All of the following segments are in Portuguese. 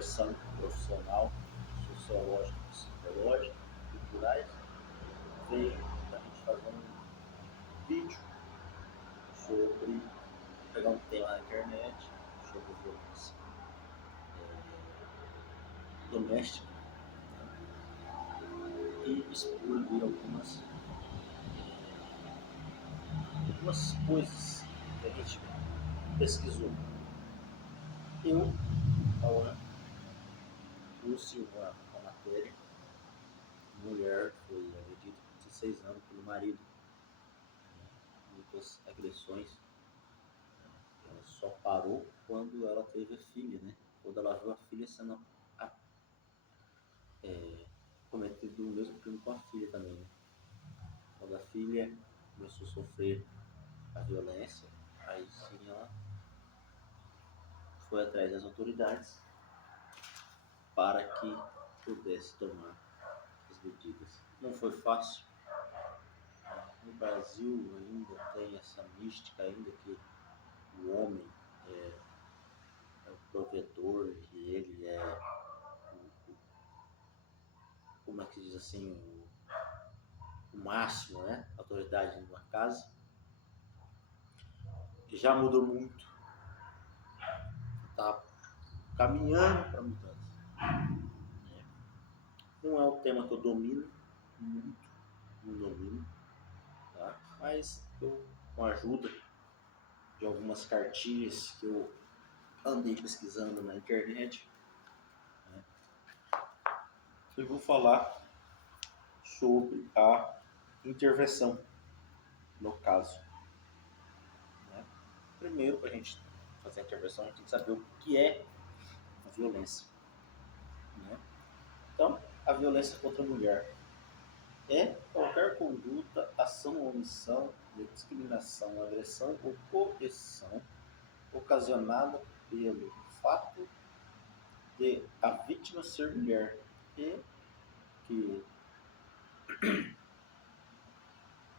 versão profissional, sociológica, psicológica, culturais, veio para a gente fazer um vídeo sobre pegar um tema na internet sobre violência doméstica, né, e expor ali algumas coisas que a gente pesquisou. Eu, Paula, trouxe uma matéria. Mulher foi agredida com 16 anos pelo marido, né, muitas agressões. Ela só parou quando ela teve a filha, né? Quando ela viu a filha sendo cometido o mesmo crime com a filha também, né? Quando a filha começou a sofrer a violência, aí sim ela foi atrás das autoridades para que pudesse tomar as medidas. Não foi fácil. No Brasil ainda tem essa mística ainda que o homem é o provedor e ele é como é que diz assim, o máximo, né? A autoridade de uma casa. Já mudou muito, está caminhando para mudança. Não é um tema que eu domino muito, não domino, tá? Mas eu, com a ajuda de algumas cartilhas que eu andei pesquisando na internet, né, eu vou falar sobre a intervenção no caso, né? Primeiro, para a gente fazer a intervenção, a gente tem que saber o que é a violência, né? Então, a violência contra a mulher é qualquer conduta, ação ou omissão de discriminação, agressão ou coerção ocasionada pelo fato de a vítima ser mulher e que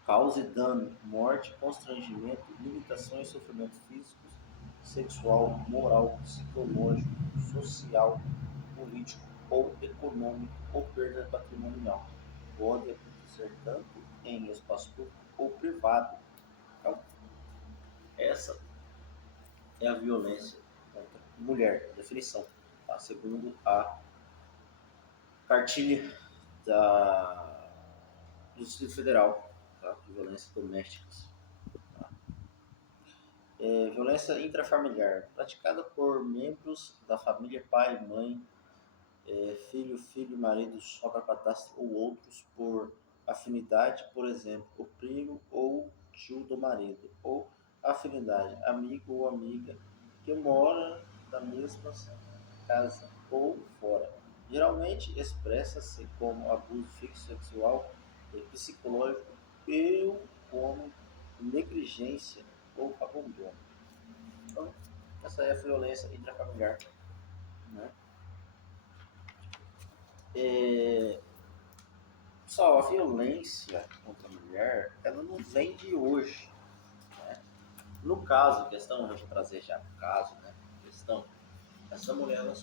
cause dano, morte, constrangimento, limitações, sofrimento físico, sexual, moral, psicológico, social, político ou econômico ou perda patrimonial. Pode acontecer tanto em espaço público ou privado. Então, essa é a violência contra a mulher, a definição, tá? Segundo a cartilha do Distrito Federal, tá? De violências domésticas. Tá? Violência intrafamiliar, praticada por membros da família, pai, mãe, filho, marido, sogra, padrasto ou outros por afinidade, por exemplo, o primo ou tio do marido, ou afinidade, amigo ou amiga que mora na mesma casa ou fora. Geralmente expressa-se como abuso físico, sexual e psicológico ou como negligência ou abandono. Então, essa é a violência intrafamiliar, né? Só a violência contra a mulher, ela não vem de hoje, né? No caso, questão, eu vou trazer já o caso, né? Questão, essa mulher, ela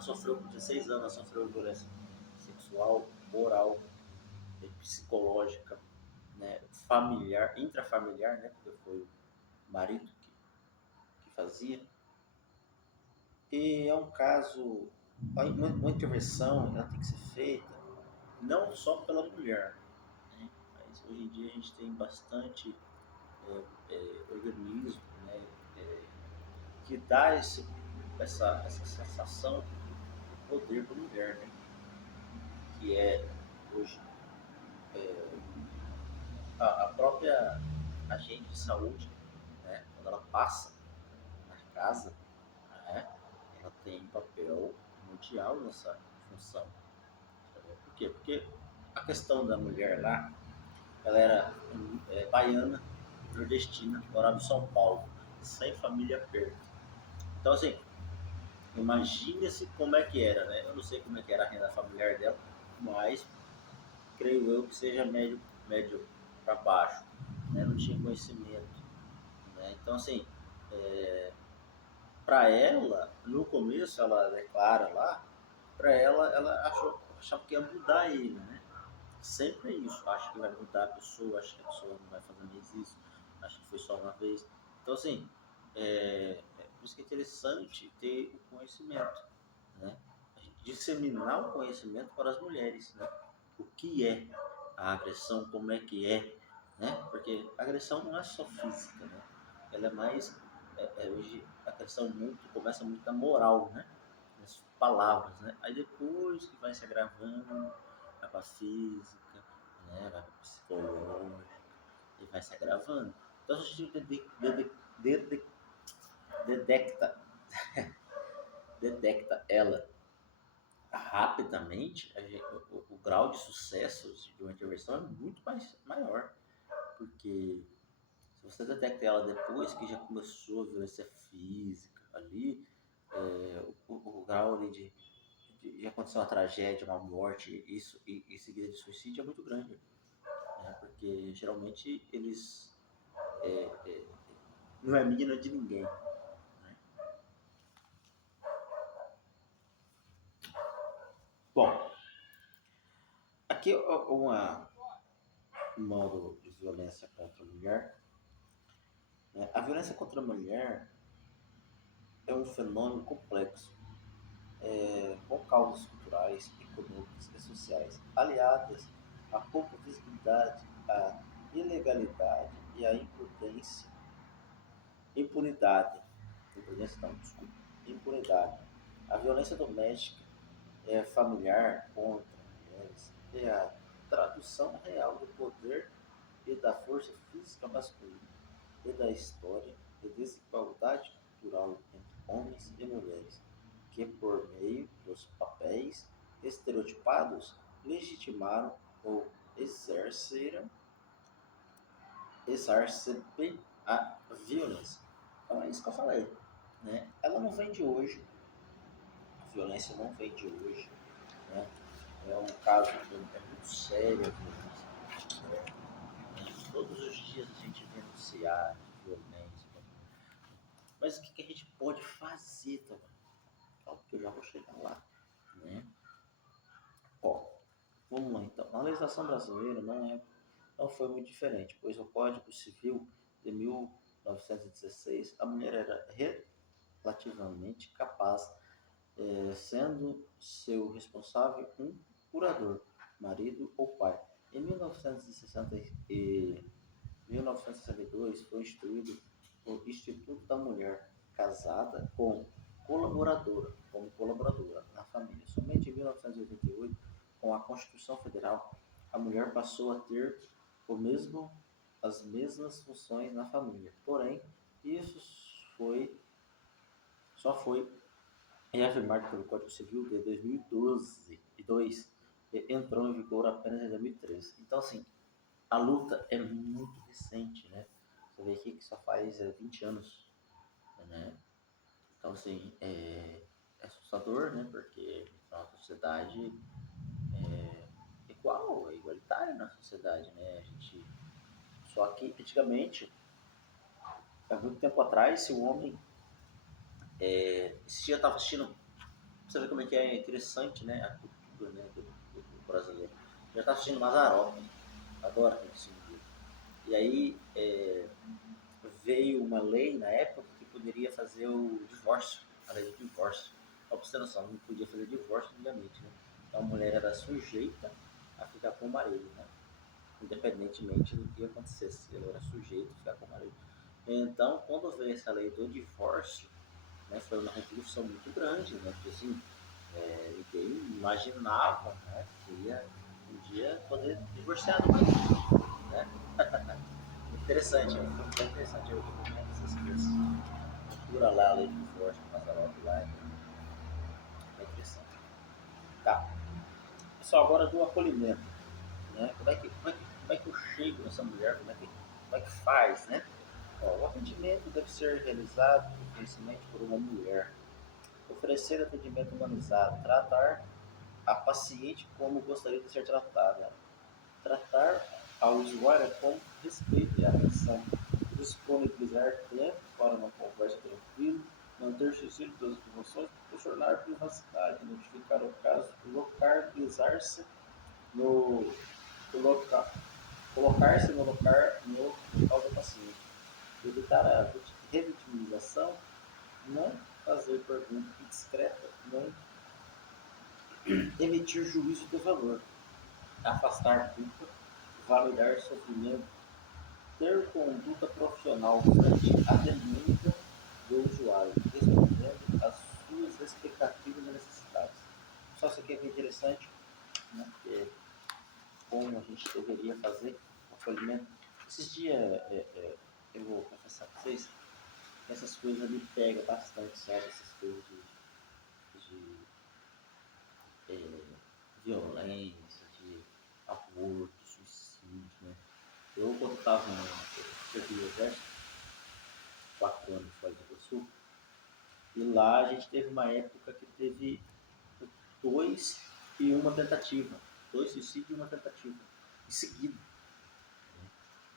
sofreu com 16 anos, ela sofreu violência sexual, moral, psicológica, né? Familiar, intrafamiliar, né? Porque foi o marido que fazia. E é um caso, uma intervenção, ela tem que ser feita não só pela mulher, né? Mas hoje em dia a gente tem bastante organismo, né? Que dá essa sensação de poder para a mulher, né? Que é hoje a própria agente de saúde, né? Quando ela passa na casa, né? Ela tem um papel mundial nessa função. Por quê? Porque a questão da mulher lá, ela era baiana, nordestina, morava em São Paulo, sem família perto. Então, assim, imagine-se como é que era, né? Eu não sei como é que era a renda familiar dela, mas creio eu que seja médio para baixo, né? Não tinha conhecimento, né? Então, assim, para ela, no começo, ela declara lá, para ela achava que ia mudar ele, né? Sempre é isso, acha que vai mudar a pessoa, acha que a pessoa não vai fazer mais isso, acha que foi só uma vez. Então, assim, por isso que é interessante ter o conhecimento, né? A gente disseminar o conhecimento para as mulheres, né? O que é a agressão, como é que é, né? Porque a agressão não é só física, né? Ela é mais, hoje a agressão começa muito da moral, né? Nas palavras, né? Aí depois que vai se agravando, vai para física, né? Vai para psicológica e vai se agravando. Então a gente detecta, detecta ela rapidamente, o grau de sucesso de uma intervenção é muito maior, porque se você detecta ela depois que já começou a violência física ali, o grau ali de acontecer uma tragédia, uma morte, isso e seguida de suicídio é muito grande, né? Porque geralmente eles não é menina de ninguém, né? Bom, aqui um modo de violência contra a mulher, né? A violência contra a mulher é um fenômeno complexo, com causas culturais, econômicas e sociais, aliadas à pouca visibilidade, à ilegalidade e à impunidade. Imprudência não, desculpa. Impunidade. A violência doméstica familiar contra mulheres é a tradução real do poder e da força física masculina e da história de desigualdade cultural entre homens e mulheres, que por meio dos papéis estereotipados legitimaram ou exercem a violência. Então é isso que eu falei, né? Ela não vem de hoje, a violência não vem de hoje, né? É um caso muito sério a violência, né? Todos os dias a gente denunciar violência, mas o que a gente pode fazer também? Porque eu já vou chegar lá, né? Ó, vamos lá então. A legislação brasileira não foi muito diferente, pois o Código Civil de 1916, a mulher era relativamente capaz, sendo seu responsável um curador, marido ou pai. Em 1962 foi instituído o Instituto da Mulher Casada como colaboradora na família. Somente em 1988, com a Constituição Federal, a mulher passou a ter o mesmo, as mesmas funções na família. Porém, isso foi, só foi reafirmado pelo Código Civil de 2012 e 2, e entrou em vigor apenas em 2013. Então, assim, a luta é muito recente, né? Você vê aqui que só faz 20 anos, né? Então, assim, é assustador, né? Porque é uma sociedade igual, é igualitária na sociedade, né? A gente, só que antigamente, há muito tempo atrás, se o homem, esse dia eu estava assistindo, você vê como é que é interessante, né? A cultura, né? Do brasileiro. Eu já estava assistindo Mazzaropi, adoro aquele filme dele. E aí, veio uma lei na época que poderia fazer o divórcio, a lei do divórcio. Só pra você ter noção, não podia fazer divórcio antigamente, né? Então a mulher era sujeita a ficar com o marido, né? Independentemente do que acontecesse, ela era sujeita a ficar com o marido. Então, quando veio essa lei do divórcio, né, foi uma revolução muito grande, né? Porque assim, ninguém imaginava, né, que ia um dia poder divorciar do marido, né? Interessante, foi bem interessante, eu recomendo essas coisas. Procura lá a lei de divórcio, Mazzaropi lá, é bem interessante. Tá, pessoal, agora do acolhimento, né? Como é que eu chego nessa mulher, como é que faz, né? Ó, o atendimento deve ser realizado principalmente por uma mulher. Oferecer atendimento humanizado, tratar a paciente como gostaria de ser tratada, tratar a usuária com respeito e atenção, disponibilizar tempo para uma conversa tranquila, manter o sigilo das informações, proporcionar privacidade, notificar o caso, localizar-se no local, colocar-se no local do paciente, evitar a revitimização, não fazer pergunta indiscreta, não emitir juízo de valor, afastar culpa, validar sofrimento, ter conduta profissional frente à demanda do usuário, respondendo às suas expectativas e necessidades. Só isso aqui é bem interessante, né? Porque como a gente deveria fazer o acolhimento. Esses dias, eu vou confessar para vocês, essas coisas me pegam bastante, sabe? Essas coisas de violência, de aborto, suicídio, né? Eu, quando estava eu servi o exército, 4 anos fora do Sul, e lá a gente teve uma época que teve dois e uma tentativa, 2 suicídios e uma tentativa, em seguida.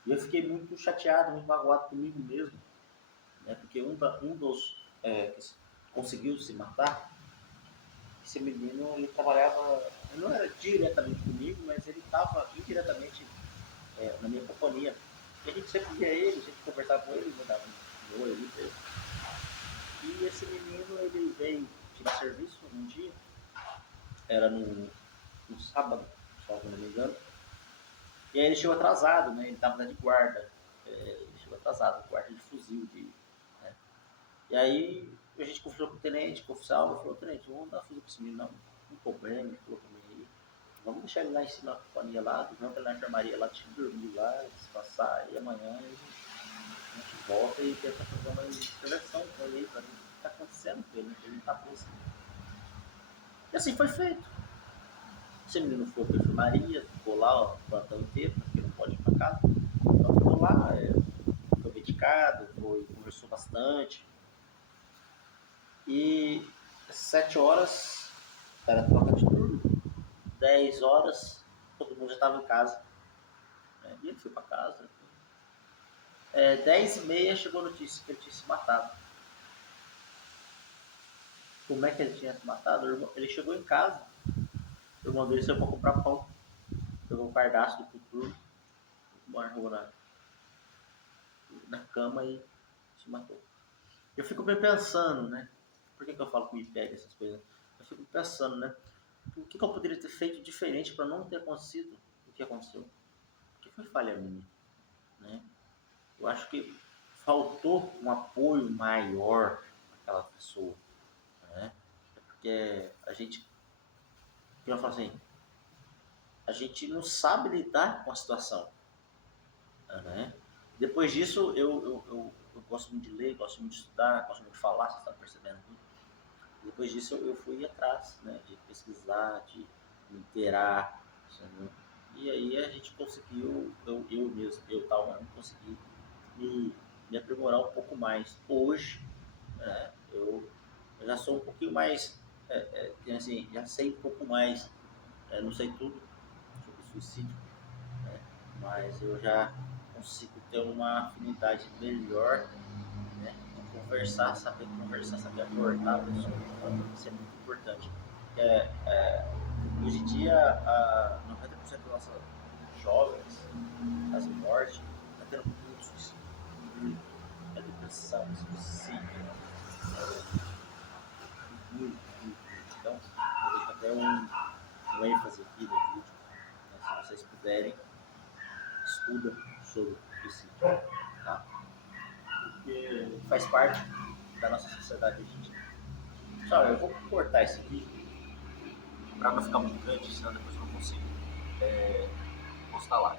E eu fiquei muito chateado, muito magoado comigo mesmo, né? Porque um dos que conseguiu se matar, esse menino, ele trabalhava, ele não era diretamente comigo, mas ele estava indiretamente na minha companhia. E a gente sempre via ele, a gente conversava com ele, mandava um oi ali. E esse menino, ele veio tirar serviço um dia, era no sábado, só se não me engano. E aí ele chegou atrasado, né? Ele estava de guarda. Ele chegou atrasado, guarda de fuzil. Né? E aí a gente conversou com o tenente, com o oficial, e falou, tenente, vamos dar fuzil para esse menino, não tem problema, ele falou para mim aí. Vamos deixar ele lá em cima na companhia lá, vamos ele na enfermaria lá, deixa ele dormir lá, descansar, e amanhã a gente volta e tenta fazer uma intervenção com ele para ver o que está acontecendo com ele, ele não está preso. E assim foi feito. Esse menino foi para a enfermaria, ficou lá o plantão inteiro, porque não pode ir para casa. Então ficou lá, foi medicado, conversou bastante. E 7 horas, era troca de turno, 10 horas, todo mundo já estava em casa. Né? E ele foi para casa. 10h30 chegou a notícia que ele tinha se matado. Como é que ele tinha se matado? Ele chegou em casa, o irmão dele saiu para comprar pão, pegou o cardápio do futuro, marrou na cama e se matou. Eu fico bem pensando, né? Por que eu falo que me pega essas coisas? Eu fico pensando, né? O que eu poderia ter feito diferente para não ter acontecido o que aconteceu? O que foi falha minha, né? Eu acho que faltou um apoio maior àquela pessoa, né? Porque a gente, que eu falo assim, a gente não sabe lidar com a situação, né? Depois disso, eu gosto muito de ler, gosto muito de estudar, gosto muito de falar, você está percebendo? Depois disso, eu fui atrás, né, de pesquisar, de me inteirar, sabe? E aí a gente conseguiu, eu mesmo, eu tal, eu consegui me aprimorar um pouco mais. Hoje, né, eu já sou um pouquinho mais, assim, já sei um pouco mais, não sei tudo sobre suicídio, né, mas eu já consigo ter uma afinidade melhor, né, em conversar, saber abordar a pessoa. Isso é muito importante. Hoje em dia, 90% dos nossos jovens, as mortes, está tendo muito suicídio, a depressão, suicídio, muito, muito. Então, eu deixo até um ênfase aqui no vídeo, né, se vocês puderem, estuda sobre suicídio, tá? Porque faz parte da nossa sociedade hoje em dia. Pessoal, eu vou cortar esse vídeo para não ficar muito grande, senão depois eu não consigo postar lá.